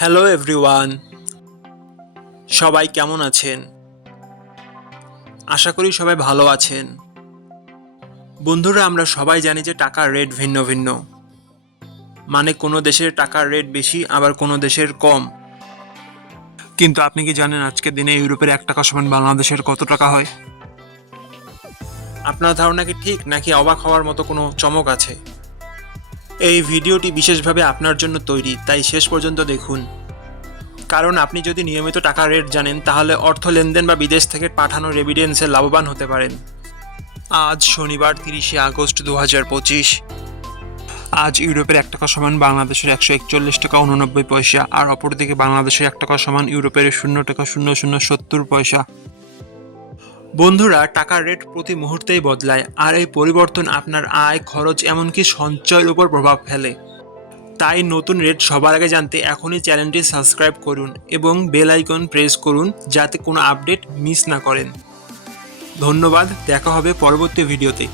Hello everyone, সবাই কেমন আছেন? আশা করি সবাই ভালো আছেন। বন্ধুরা, আমরা সবাই জানি যে টাকার রেট ভিন্ন ভিন্ন। মানে কোনো দেশের টাকার রেট বেশি, আবার কোনো দেশের কম। কিন্তু আপনি কি জানেন আজকের দিনে ইউরোপের 1 টাকা সমান বাংলাদেশের কত টাকা হয়? আপনার ধারণা কি ঠিক, নাকি অবাক হওয়ার মতো কোনো চমক আছে? এই ভিডিওটি বিশেষভাবে আপনার জন্য তৈরি, তাই শেষ পর্যন্ত দেখুন। কারণ আপনি যদি নিয়মিত টাকার রেট জানেন, তাহলে অর্থ লেনদেন বা বিদেশ থেকে পাঠানো রেমিটেন্সে লাভবান হতে পারেন। আজ শনিবার 30শে আগস্ট 2025। আজ ইউরোপের 1 টাকা সমান বাংলাদেশের 141 টাকা 89 পয়সা, আর অপরদিকে বাংলাদেশের 1 টাকা সমান ইউরোপের 0 টাকা 0070 পয়সা। বন্ধুরা, টাকার রেট প্রতি মুহূর্তেই বদলায়, আর এই পরিবর্তন আপনার আয়, খরচ, এমনকি সঞ্চয়ের উপর প্রভাব ফেলে। তাই নতুন রেট সবার আগে জানতে এখনই চ্যানেলটি সাবস্ক্রাইব করুন এবং বেল আইকন প্রেস করুন, যাতে কোনো আপডেট মিস না করেন। ধন্যবাদ, দেখা হবে পরবর্তী ভিডিওতে।